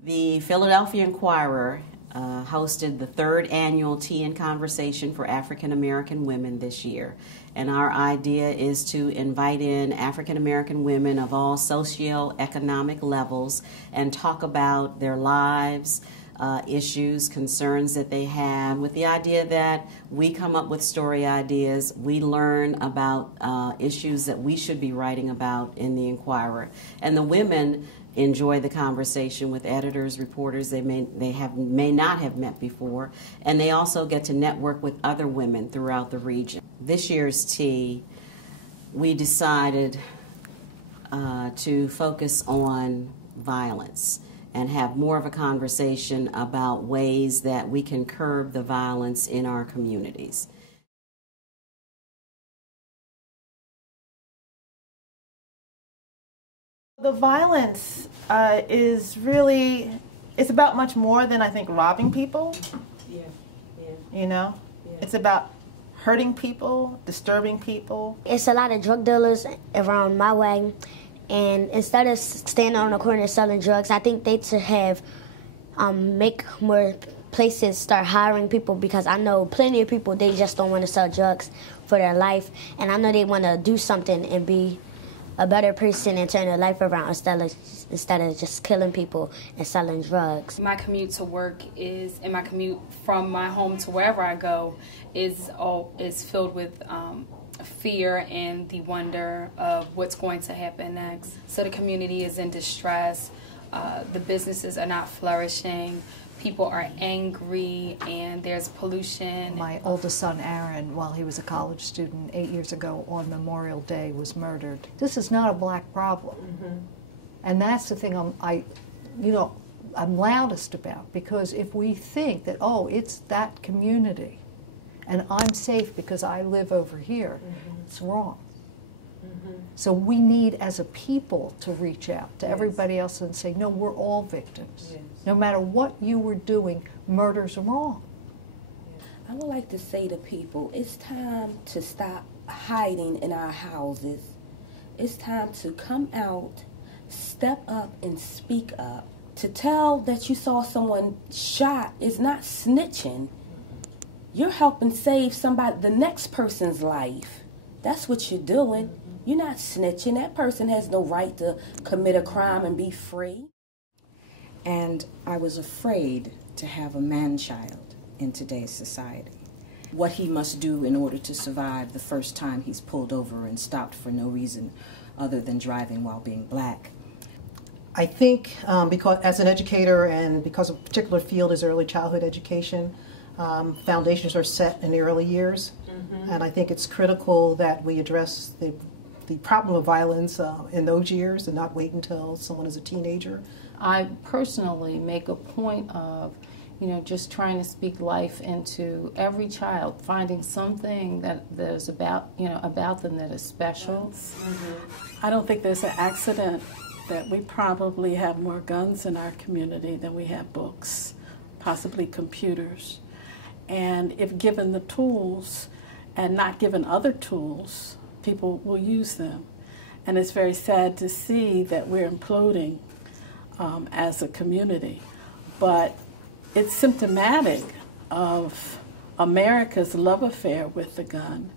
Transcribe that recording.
The Philadelphia Inquirer hosted the third annual Tea and Conversation for African American Women this year. And our idea is to invite in African American women of all socioeconomic levels and talk about their lives, issues, concerns that they have, with the idea that we come up with story ideas, we learn about issues that we should be writing about in the Inquirer. And the women enjoy the conversation with editors, reporters they may not have met before, and they also get to network with other women throughout the region. This year's tea, we decided to focus on violence and have more of a conversation about ways that we can curb the violence in our communities. The violence is really, it's about much more than I think robbing people. Yeah. You know? Yeah. It's about hurting people, disturbing people. It's a lot of drug dealers around my way, and instead of standing on the corner selling drugs, I think they should have make more places start hiring people, because I know plenty of people, they just don't want to sell drugs for their life, and I know they want to do something and be a better person and turn their life around instead of just killing people and selling drugs. My commute to work and my commute from my home to wherever I go is filled with fear and the wonder of what's going to happen next. So the community is in distress, the businesses are not flourishing, people are angry, and there's pollution. My oldest son, Aaron, while he was a college student 8 years ago on Memorial Day, was murdered. This is not a black problem. Mm-hmm. And that's the thing I'm loudest about, because if we think that, oh, it's that community and I'm safe because I live over here, mm-hmm. it's wrong. Mm-hmm. So we need, as a people, to reach out to yes. everybody else and say, no, we're all victims. Yes. No matter what you were doing, murders are wrong. I would like to say to people, it's time to stop hiding in our houses. It's time to come out, step up and speak up. To tell that you saw someone shot is not snitching. You're helping save the next person's life. That's what you're doing. You're not snitching. That person has no right to commit a crime and be free. And I was afraid to have a man-child in today's society. What he must do in order to survive the first time he's pulled over and stopped for no reason other than driving while being black. I think because as an educator and because a particular field is early childhood education, foundations are set in the early years. Mm-hmm. And I think it's critical that we address the problem of violence in those years and not wait until someone is a teenager. I personally make a point of, just trying to speak life into every child, finding something that there's about them that is special. Mm-hmm. I don't think there's an accident that we probably have more guns in our community than we have books, possibly computers. And if given the tools and not given other tools, people will use them. And it's very sad to see that we're imploding as a community. But it's symptomatic of America's love affair with the gun.